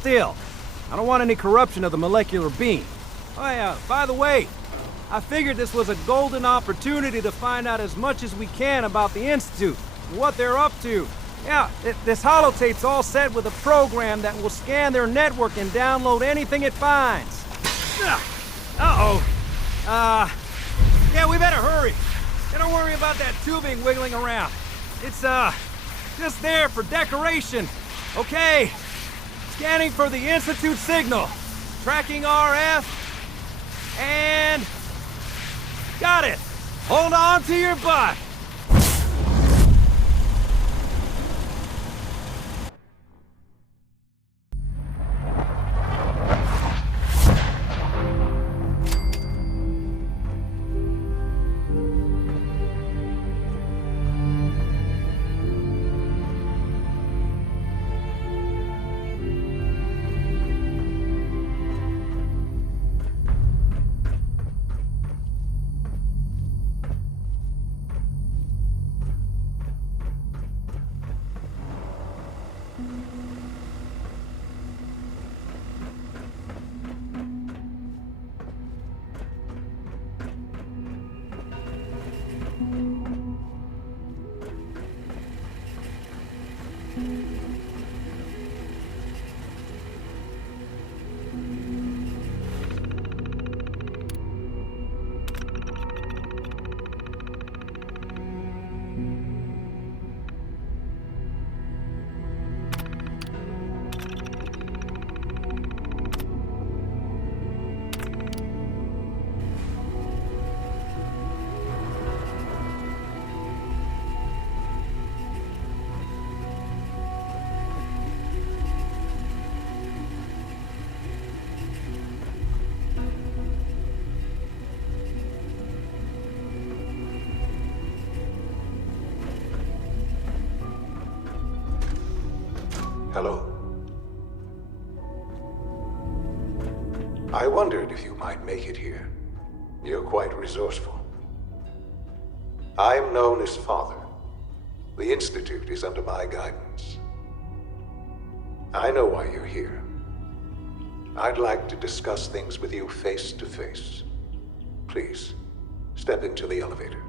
still. I don't want any corruption of the molecular beam. Oh yeah, by the way, I figured this was a golden opportunity to find out as much as we can about the Institute, and what they're up to. Yeah, this holotape's all set with a program that will scan their network and download anything it finds. Uh-oh. Yeah, we better hurry. And don't worry about that tubing wiggling around. It's, just there for decoration. Okay. Scanning for the Institute signal. Tracking RF. And... got it. Hold on to your butt. Hello. I wondered if you might make it here. You're quite resourceful. I'm known as Father. The Institute is under my guidance. I know why you're here. I'd like to discuss things with you face to face. Please, step into the elevator.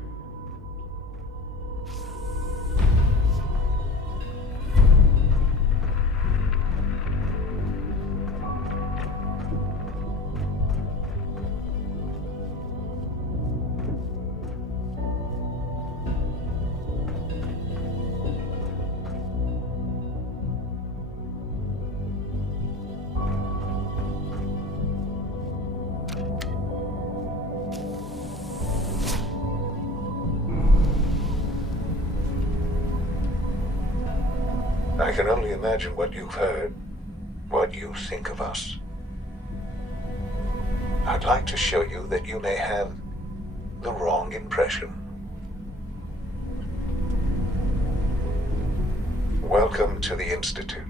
I can only imagine what you've heard, what you think of us. I'd like to show you that you may have the wrong impression. Welcome to the Institute.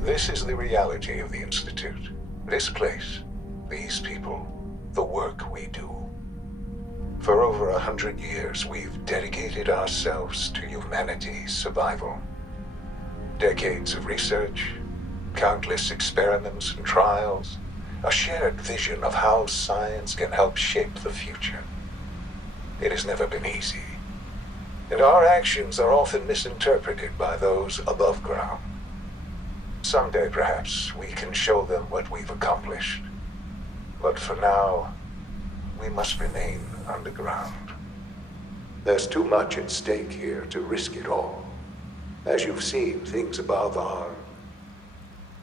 This is the reality of the Institute. This place, these people, the work we do. For over 100 years, we've dedicated ourselves to humanity's survival. Decades of research, countless experiments and trials, a shared vision of how science can help shape the future. It has never been easy, and our actions are often misinterpreted by those above ground. Someday, perhaps, we can show them what we've accomplished. But for now, we must remain underground. There's too much at stake here to risk it all. As you've seen, things above are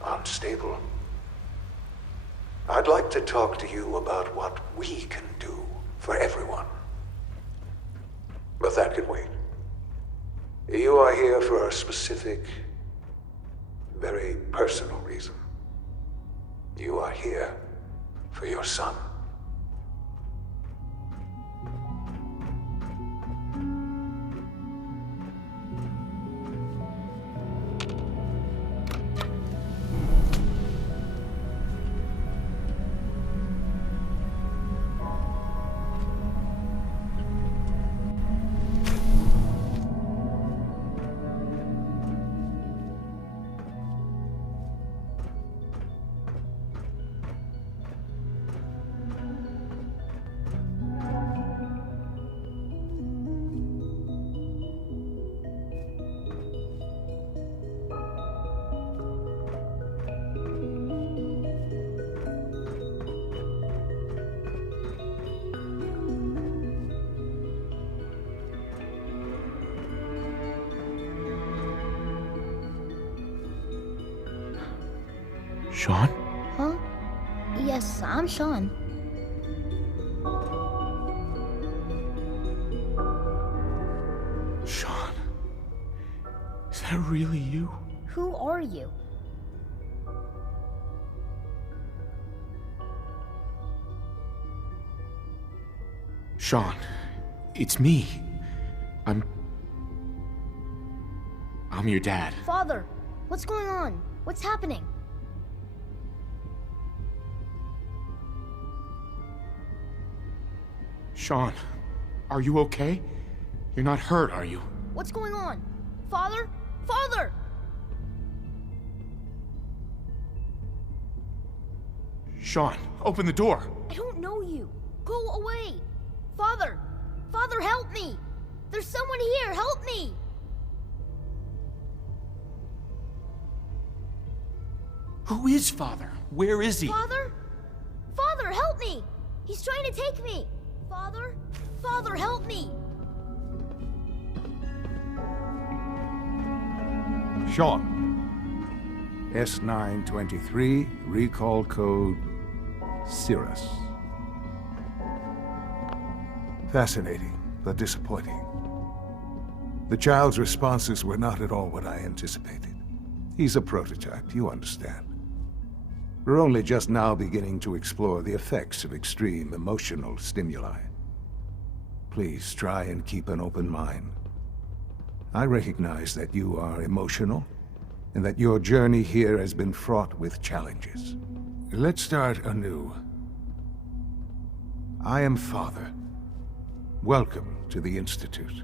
unstable. I'd like to talk to you about what we can do for everyone. But that can wait. You are here for a specific, very personal reason. You are here for your son. Sean? Huh? Yes, I'm Sean. Sean? Is that really you? Who are you? Sean, it's me. I'm your dad. Father, what's going on? What's happening? Sean, are you okay? You're not hurt, are you? What's going on? Father? Father! Sean, open the door. I don't know you. Go away. Father! Father, help me! There's someone here, help me! Who is Father? Where is he? Father? Father, help me! He's trying to take me! Father? Father, help me! Sean. S923, recall code Cirrus. Fascinating, but disappointing. The child's responses were not at all what I anticipated. He's a prototype, you understand. We're only just now beginning to explore the effects of extreme emotional stimuli. Please try and keep an open mind. I recognize that you are emotional, and that your journey here has been fraught with challenges. Let's start anew. I am Father. Welcome to the Institute.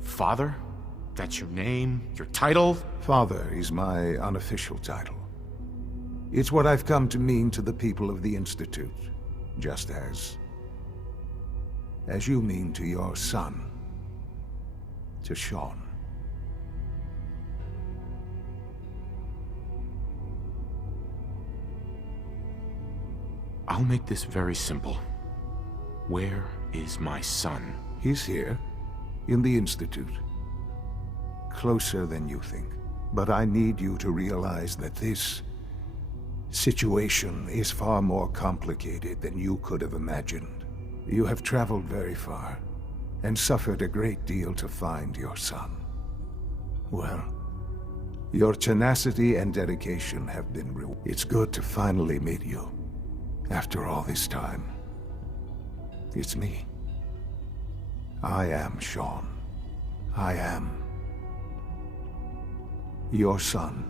Father? That's your name? Your title? Father is my unofficial title. It's what I've come to mean to the people of the Institute, just as you mean to your son, to Sean. I'll make this very simple. Where is my son? He's here, in the Institute. Closer than you think. But I need you to realize that this situation is far more complicated than you could have imagined. You have traveled very far, and suffered a great deal to find your son. Well, your tenacity and dedication have been rewarded. It's good to finally meet you, after all this time. It's me. I am Sean. I am your son.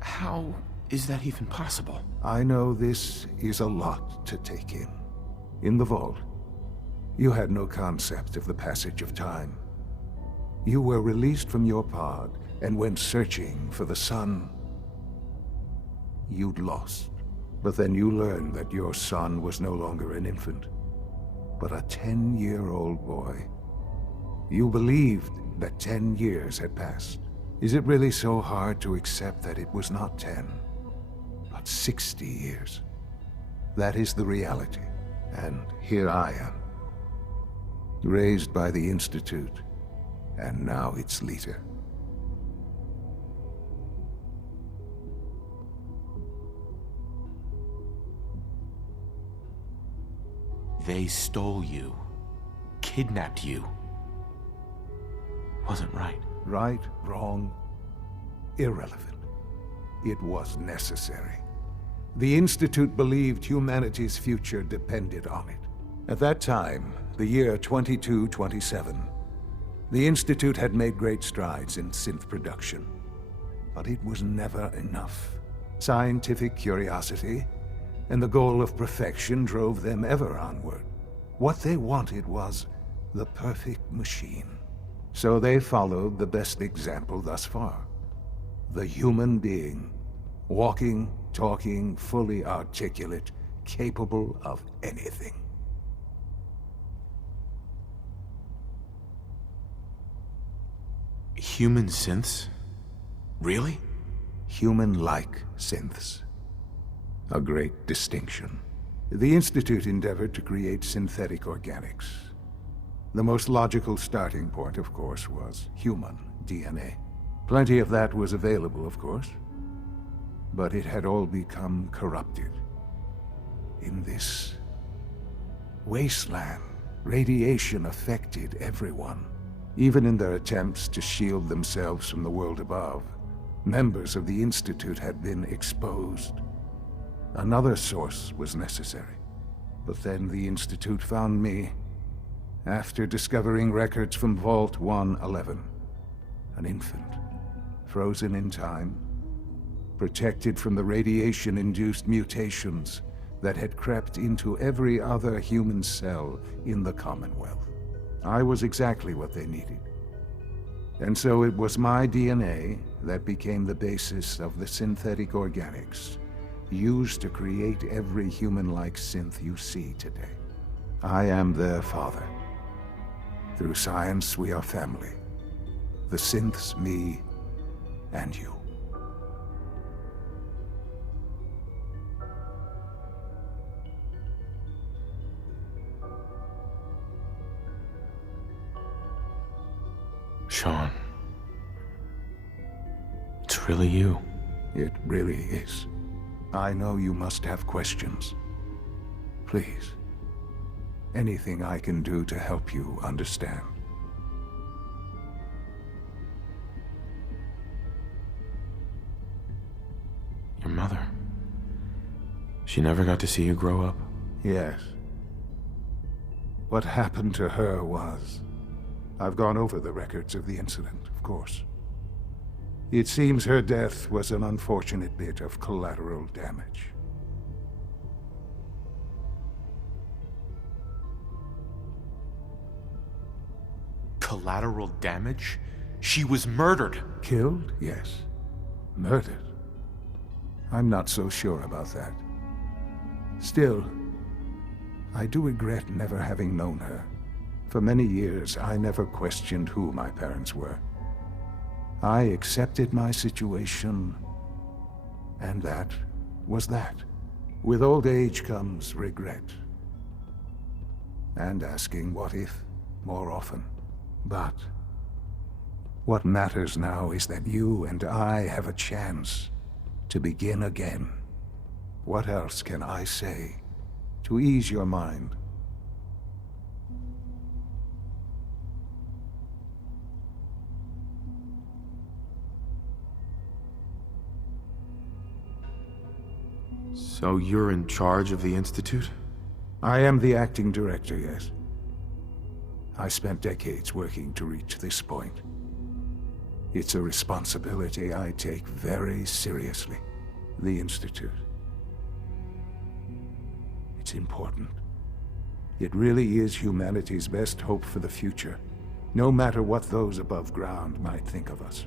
How is that even possible? I know this is a lot to take in. In the vault, you had no concept of the passage of time. You were released from your pod and went searching for the son you'd lost. But then you learned that your son was no longer an infant, but a 10-year-old boy. You believed that 10 years had passed. Is it really so hard to accept that it was not 10, but 60 years? That is the reality, and here I am, raised by the Institute, and now its leader. They stole you, kidnapped you. Wasn't right. Right, wrong, irrelevant. It was necessary. The Institute believed humanity's future depended on it. At that time, the year 2227, the Institute had made great strides in synth production. But it was never enough. Scientific curiosity and the goal of perfection drove them ever onward. What they wanted was the perfect machine. So they followed the best example thus far. The human being, walking, talking, fully articulate, capable of anything. Human synths? Really? human-like synths. A great distinction. The Institute endeavored to create synthetic organics. The most logical starting point, of course, was human DNA. Plenty of that was available, of course, but it had all become corrupted. In this wasteland, radiation affected everyone. Even in their attempts to shield themselves from the world above, members of the Institute had been exposed. Another source was necessary. But then the Institute found me, after discovering records from Vault 111. An infant, frozen in time, protected from the radiation-induced mutations that had crept into every other human cell in the Commonwealth. I was exactly what they needed. And so it was my DNA that became the basis of the synthetic organics used to create every human-like synth you see today. I am their father. Through science, we are family. The synths, me, and you. Sean. It's really you. It really is. I know you must have questions. Please. Anything I can do to help you understand. Your mother. She never got to see you grow up? Yes. What happened to her was... I've gone over the records of the incident, of course. It seems her death was an unfortunate bit of collateral damage. Collateral damage? She was murdered. Killed? Yes. Murdered? I'm not so sure about that. Still, I do regret never having known her. For many years, I never questioned who my parents were. I accepted my situation, and that was that. With old age comes regret. And asking what if more often. But what matters now is that you and I have a chance to begin again. What else can I say to ease your mind? So you're in charge of the Institute? I am the acting director, yes. I spent decades working to reach this point. It's a responsibility I take very seriously. The Institute. It's important. It really is humanity's best hope for the future, no matter what those above ground might think of us.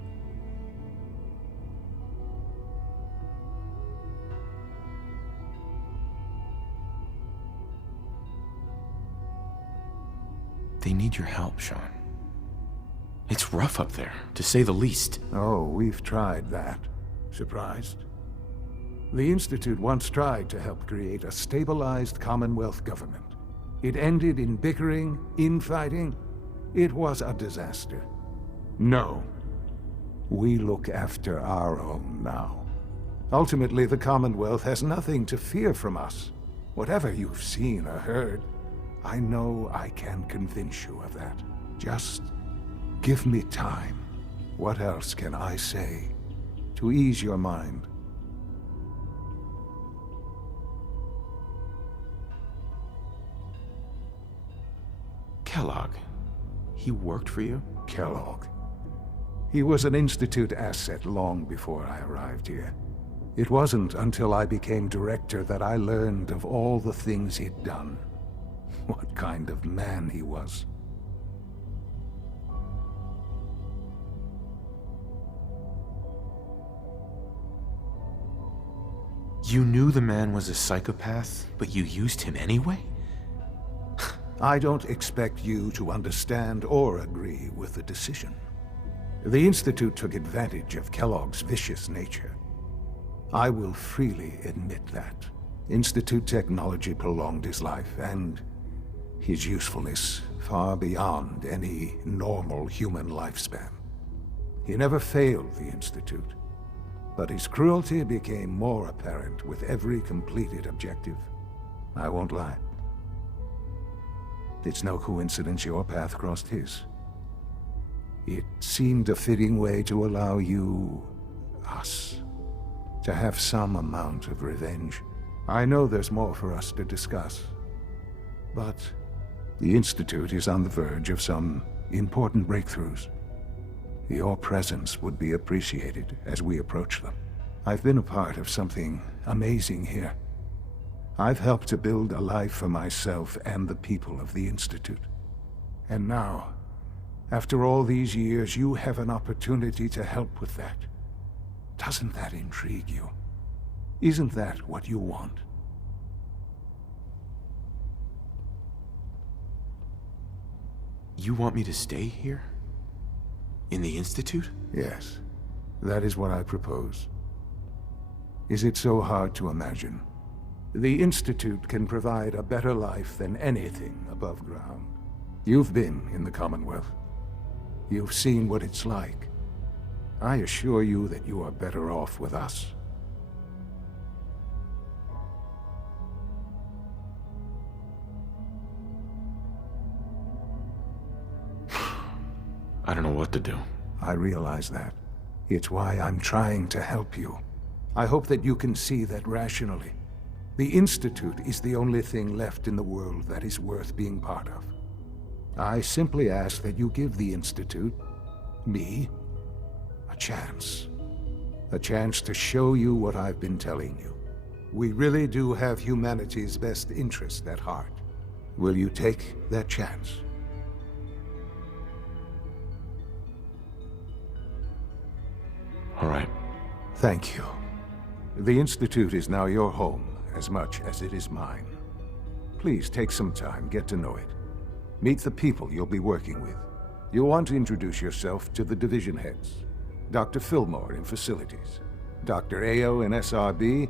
They need your help, Sean. It's rough up there, to say the least. Oh, we've tried that. Surprised? The Institute once tried to help create a stabilized Commonwealth government. It ended in bickering, infighting. It was a disaster. No. We look after our own now. Ultimately, the Commonwealth has nothing to fear from us. Whatever you've seen or heard, I know I can convince you of that. Just give me time. What else can I say to ease your mind? Kellogg. He worked for you? Kellogg. He was an Institute asset long before I arrived here. It wasn't until I became director that I learned of all the things he'd done. What kind of man he was. You knew the man was a psychopath, but you used him anyway? I don't expect you to understand or agree with the decision. The Institute took advantage of Kellogg's vicious nature. I will freely admit that. Institute technology prolonged his life, and his usefulness far beyond any normal human lifespan. He never failed the Institute, but his cruelty became more apparent with every completed objective. I won't lie. It's no coincidence your path crossed his. It seemed a fitting way to allow you, us, to have some amount of revenge. I know there's more for us to discuss, but the Institute is on the verge of some important breakthroughs. Your presence would be appreciated as we approach them. I've been a part of something amazing here. I've helped to build a life for myself and the people of the Institute. And now, after all these years, you have an opportunity to help with that. Doesn't that intrigue you? Isn't that what you want? You want me to stay here? In the Institute? Yes, that is what I propose. Is it so hard to imagine? The Institute can provide a better life than anything above ground. You've been in the Commonwealth. You've seen what it's like. I assure you that you are better off with us. I don't know what to do. I realize that. It's why I'm trying to help you. I hope that you can see that rationally. The Institute is the only thing left in the world that is worth being part of. I simply ask that you give the Institute, me, a chance. A chance to show you what I've been telling you. We really do have humanity's best interest at heart. Will you take that chance? All right. Thank you. The Institute is now your home as much as it is mine. Please take some time, get to know it. Meet the people you'll be working with. You'll want to introduce yourself to the division heads. Dr. Fillmore in Facilities, Dr. Ayo in SRB,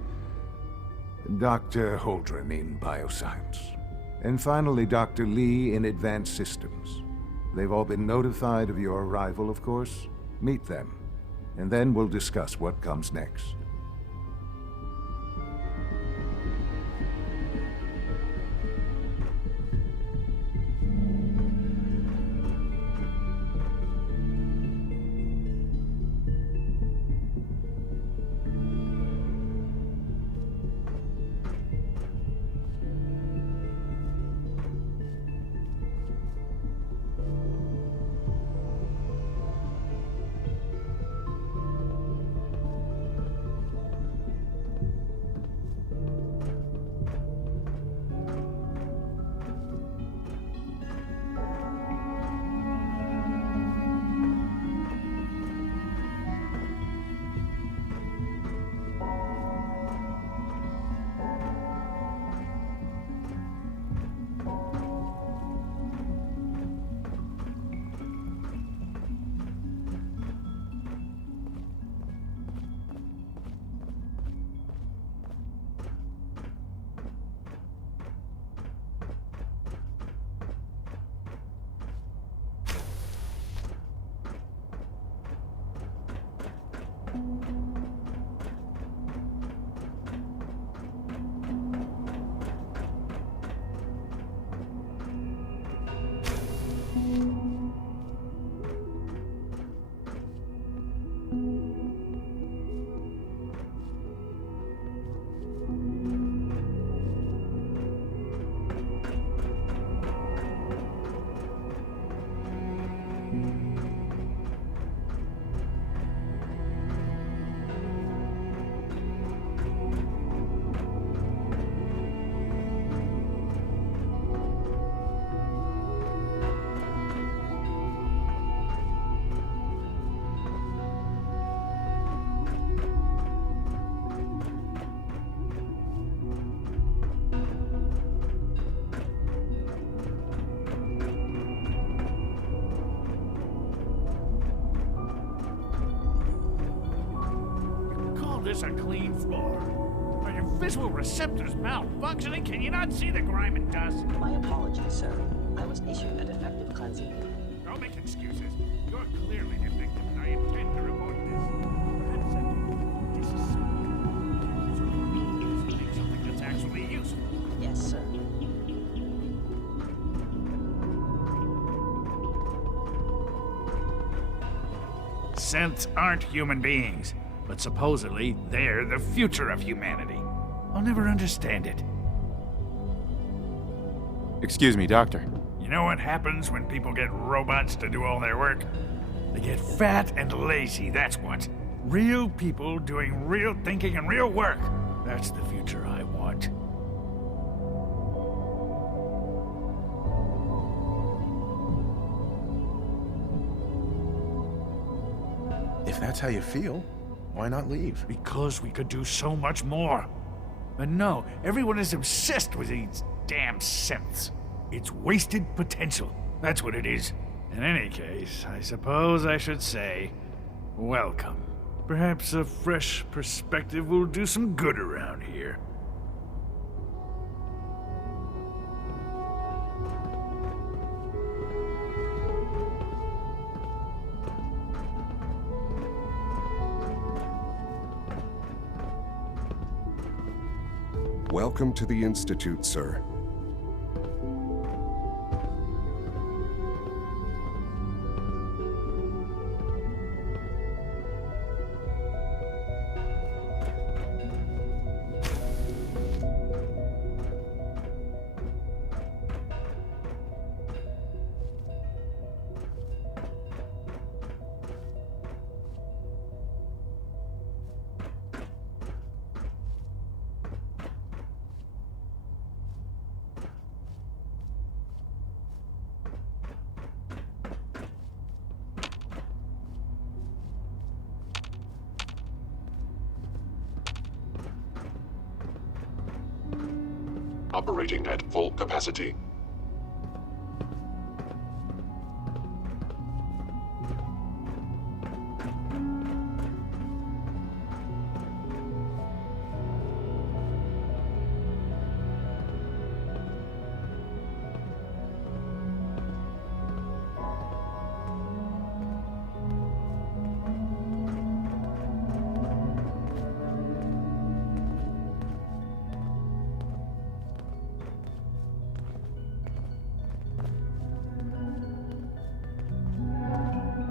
Dr. Holdren in Bioscience, and finally Dr. Lee in Advanced Systems. They've all been notified of your arrival, of course. Meet them, and then we'll discuss what comes next. this a clean floor? Are your visual receptors malfunctioning? Can you not see the grime and dust? My apologies, sir. I was issued a defective cleansing. Don't make excuses. You're clearly defective, and I intend to report this. Perhaps I can disassemble so we can make something that's actually useful. Yes, sir. Synths aren't human beings, but supposedly they're the future of humanity. I'll never understand it. Excuse me, Doctor. You know what happens when people get robots to do all their work? They get fat and lazy, that's what. Real people doing real thinking and real work. That's the future I want. If that's how you feel, why not leave? Because we could do so much more. But no, everyone is obsessed with these damn synths. It's wasted potential. That's what it is. In any case, I suppose I should say, welcome. Perhaps a fresh perspective will do some good around here. Welcome to the Institute, sir. Operating at full capacity.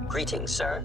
Greetings, sir.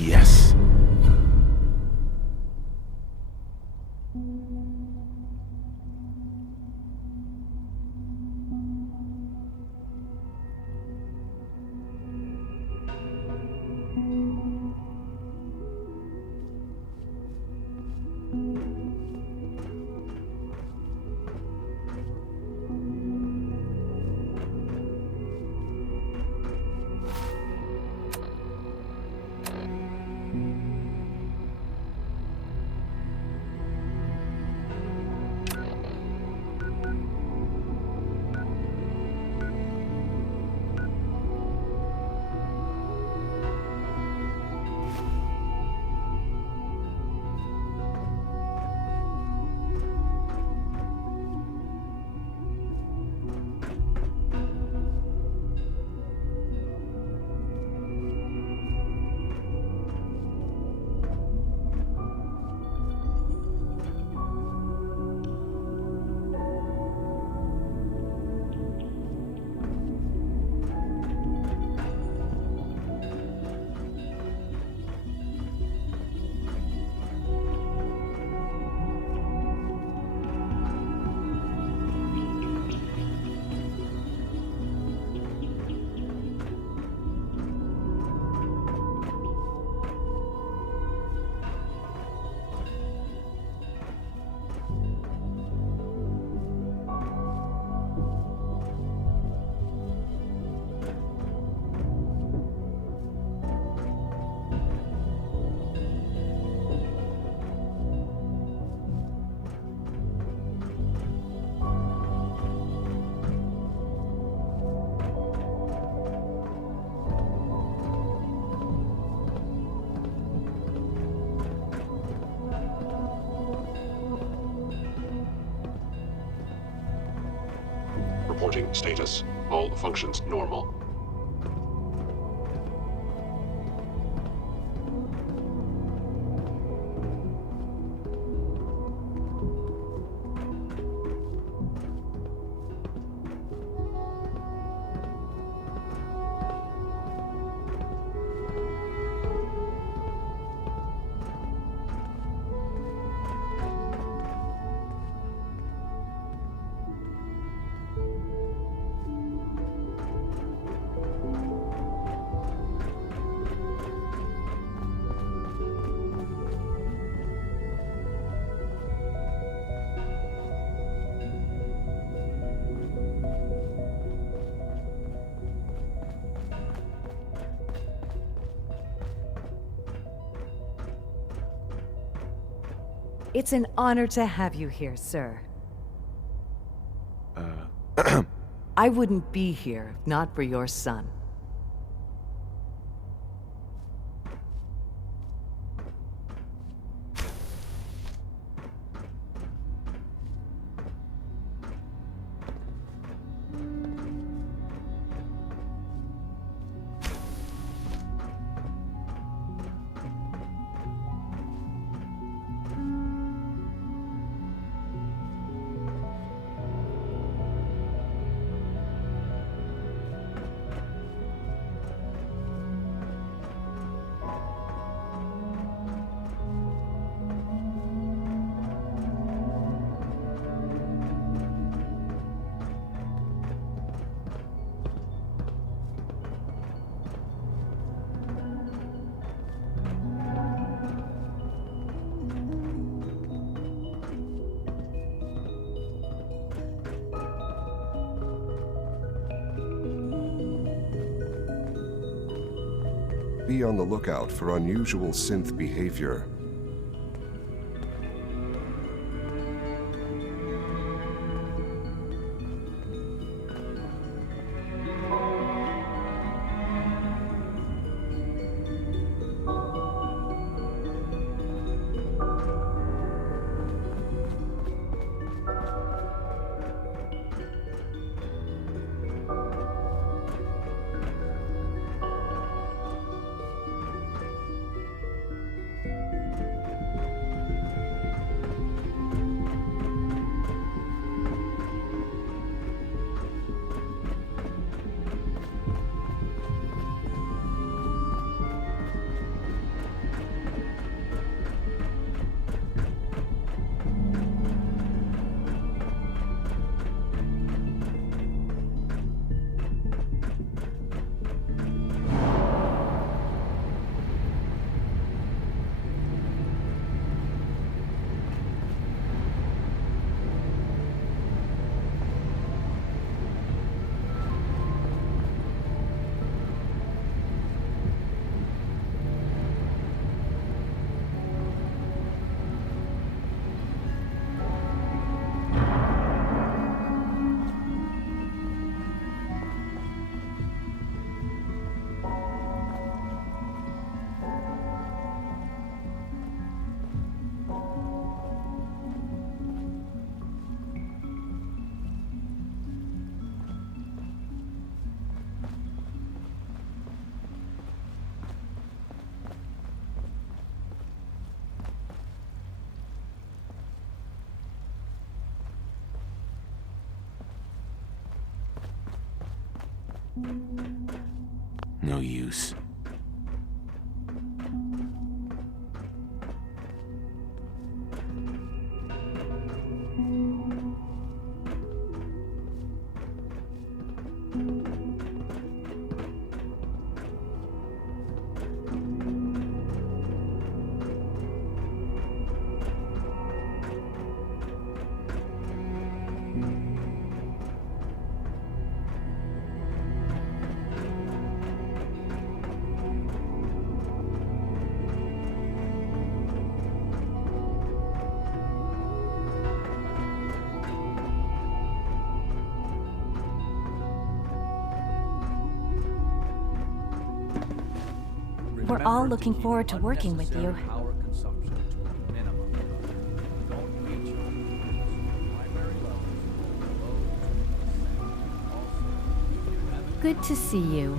Yes. Reporting status. All functions normal. It's an honor to have you here, sir. I wouldn't be here if not for your son. Be on the lookout for unusual synth behavior. No use. We're all looking forward to working with you. Power consumption to a minimum. Don't reach your primary levels. Good to see you.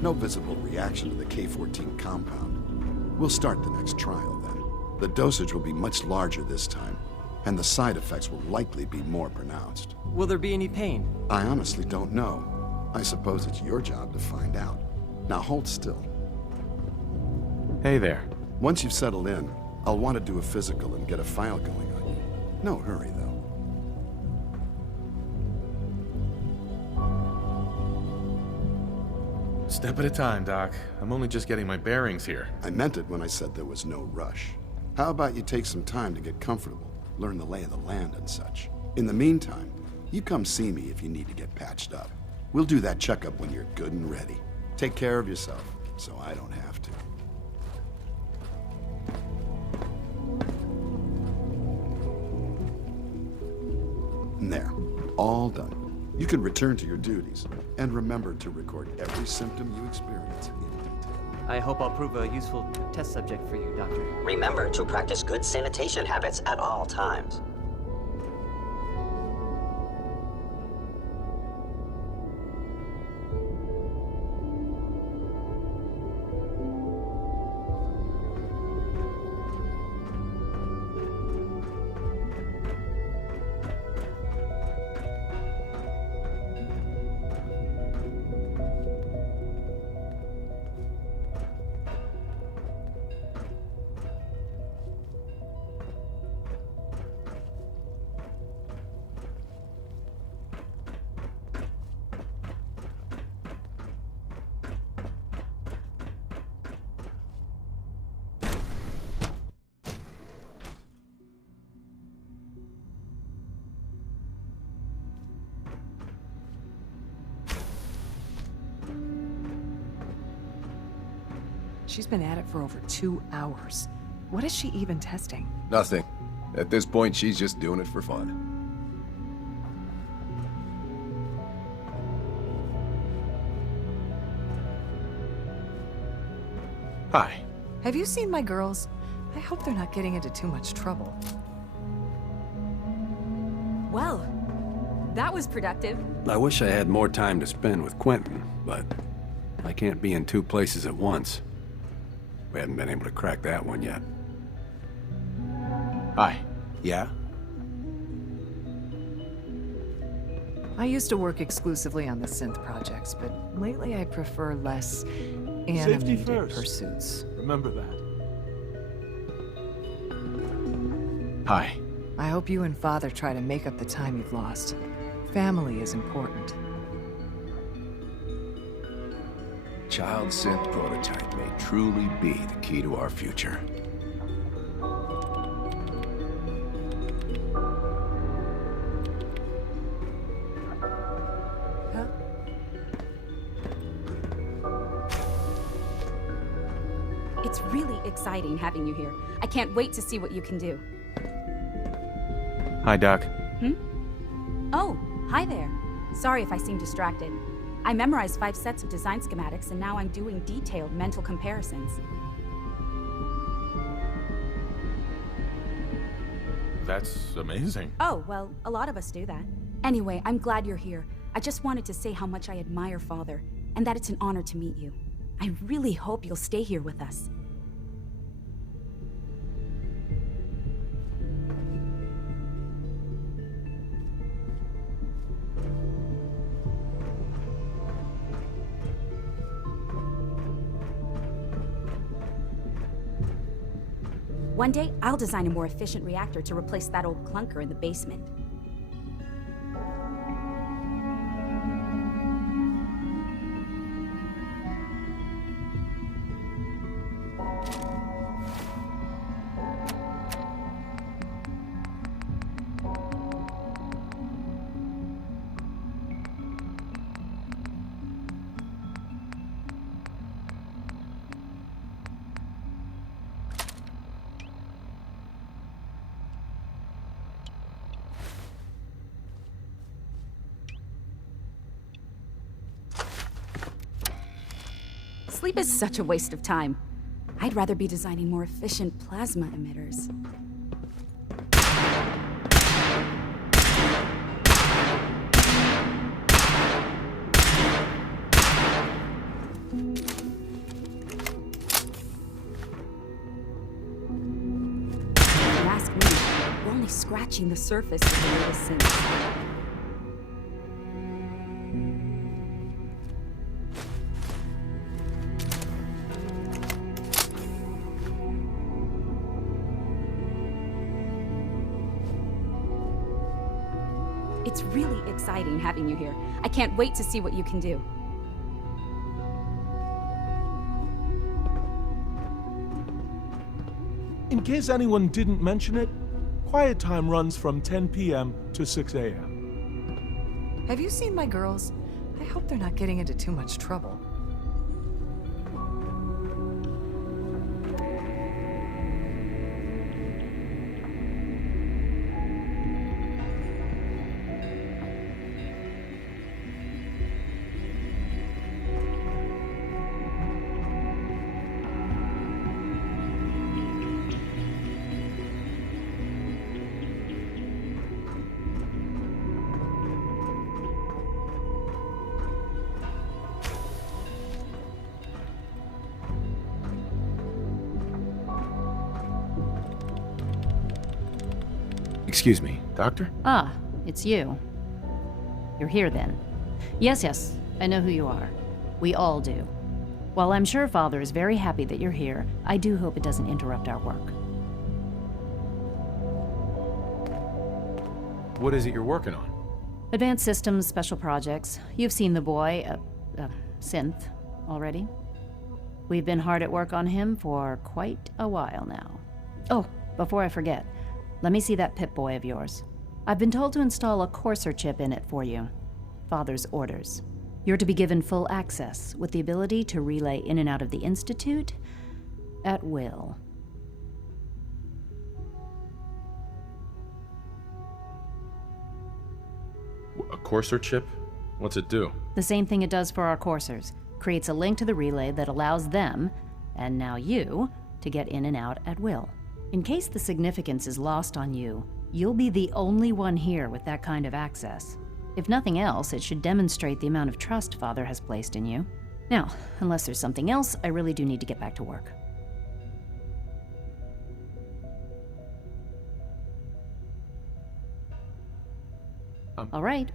No visible reaction to the K-14 compound. We'll start the next trial then. The dosage will be much larger this time, and the side effects will likely be more pronounced. Will there be any pain? I honestly don't know. I suppose it's your job to find out. Now hold still. Hey there. Once you've settled in, I'll want to do a physical and get a file going on you. No hurry, though. Step at a time, Doc. I'm only just getting my bearings here. I meant it when I said there was no rush. How about you take some time to get comfortable, learn the lay of the land and such. In the meantime, you come see me if you need to get patched up. We'll do that checkup when you're good and ready. Take care of yourself, so I don't have to. And there, all done. You can return to your duties, and remember to record every symptom you experience in detail. I hope I'll prove a useful test subject for you, Doctor. Remember to practice good sanitation habits at all times. She's been at it for over 2 hours. What is she even testing? Nothing. At this point, she's just doing it for fun. Hi. Have you seen my girls? I hope they're not getting into too much trouble. Well, that was productive. I wish I had more time to spend with Quentin, but I can't be in 2 places at once. We haven't been able to crack that one yet. Hi. Yeah? I used to work exclusively on the synth projects, but lately I prefer less animated pursuits. Remember that. Hi. I hope you and Father try to make up the time you've lost. Family is important. Child synth prototype may truly be the key to our future. Huh? It's really exciting having you here. I can't wait to see what you can do. Hi, Doc. Oh, hi there. Sorry if I seem distracted. I memorized 5 sets of design schematics, and now I'm doing detailed mental comparisons. That's amazing. Oh, well, a lot of us do that. Anyway, I'm glad you're here. I just wanted to say how much I admire Father, and that it's an honor to meet you. I really hope you'll stay here with us. One day, I'll design a more efficient reactor to replace that old clunker in the basement. Sleep is such a waste of time. I'd rather be designing more efficient plasma emitters. If you ask me, we're only scratching the surface of the latest synth. It's really exciting having you here. I can't wait to see what you can do. In case anyone didn't mention it, quiet time runs from 10 p.m. to 6 a.m. Have you seen my girls? I hope they're not getting into too much trouble. Excuse me, Doctor? Ah, it's you. You're here then. Yes, I know who you are. We all do. While I'm sure Father is very happy that you're here, I do hope it doesn't interrupt our work. What is it you're working on? Advanced Systems Special Projects. You've seen the boy, Synth, already. We've been hard at work on him for quite a while now. Oh, before I forget, let me see that Pip-Boy of yours. I've been told to install a courser chip in it for you. Father's orders. You're to be given full access, with the ability to relay in and out of the Institute at will. A courser chip? What's it do? The same thing it does for our coursers. Creates a link to the relay that allows them, and now you, to get in and out at will. In case the significance is lost on you, you'll be the only one here with that kind of access. If nothing else, it should demonstrate the amount of trust Father has placed in you. Now, unless there's something else, I really do need to get back to work. All right.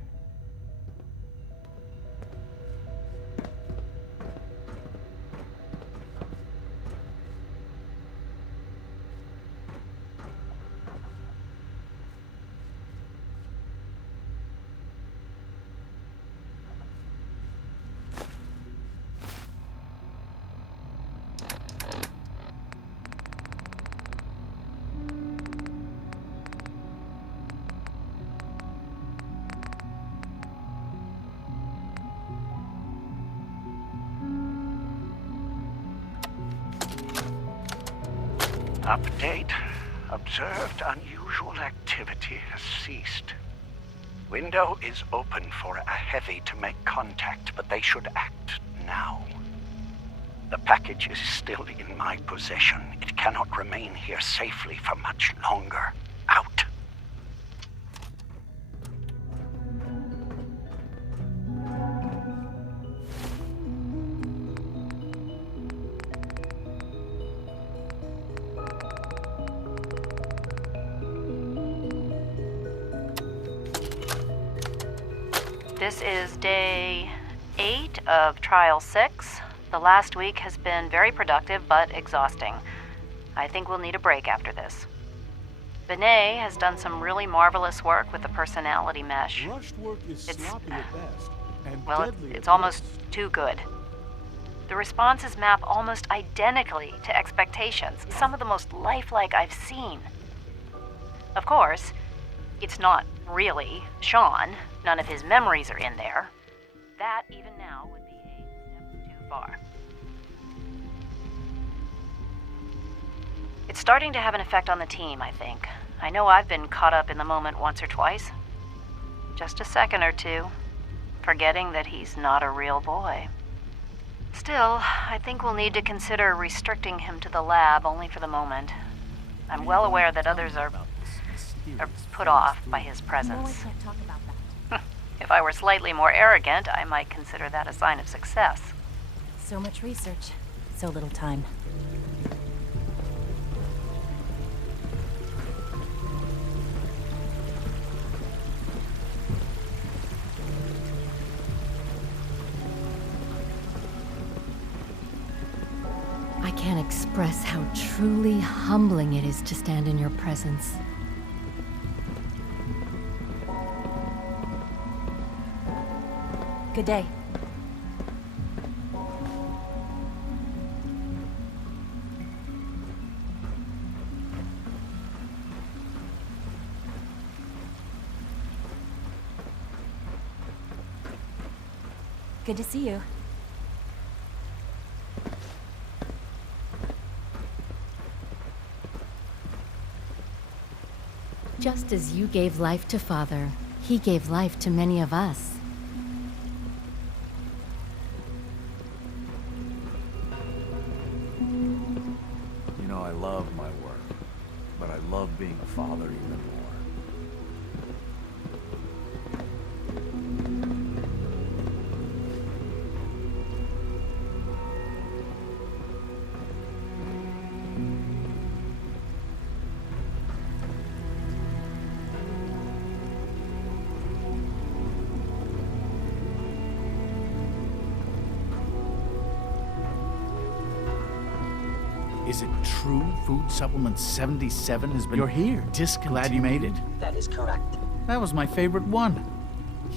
Update. Observed unusual activity has ceased. Window is open for a heavy to make contact, but they should act now. The package is still in my possession. It cannot remain here safely for much longer. Out. This is day 8 of Trial 6. The last week has been very productive but exhausting. I think we'll need a break after this. Benet has done some really marvelous work with the personality mesh. Rushed work is sloppy at best, and Well, deadly it's at almost worst. too good. The responses map almost identically to expectations, some of the most lifelike I've seen. Of course, it's not really Sean. None of his memories are in there. That, even now, would be a step too far. It's starting to have an effect on the team, I think. I know I've been caught up in the moment once or twice. Just a second or two, forgetting that he's not a real boy. Still, I think we'll need to consider restricting him to the lab only for the moment. I'm well aware that others are put off by his presence. can't talk about that. If I were slightly more arrogant, I might consider that a sign of success. So much research, so little time. I can't express how truly humbling it is to stand in your presence. Good day. Good to see you. Just as you gave life to Father, he gave life to many of us. You know, I love my work, but I love being a father even more. Is it true Food Supplement 77 has been... You're here. Discontinued? Glad you made it. That is correct. That was my favorite one.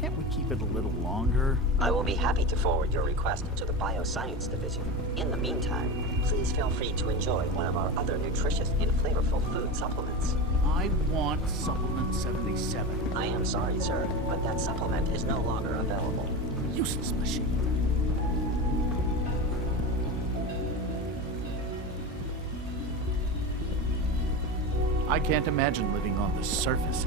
Can't we keep it a little longer? I will be happy to forward your request to the Bioscience Division. In the meantime, please feel free to enjoy one of our other nutritious and flavorful food supplements. I want Supplement 77. I am sorry, sir, but that supplement is no longer available. Useless machine. I can't imagine living on the surface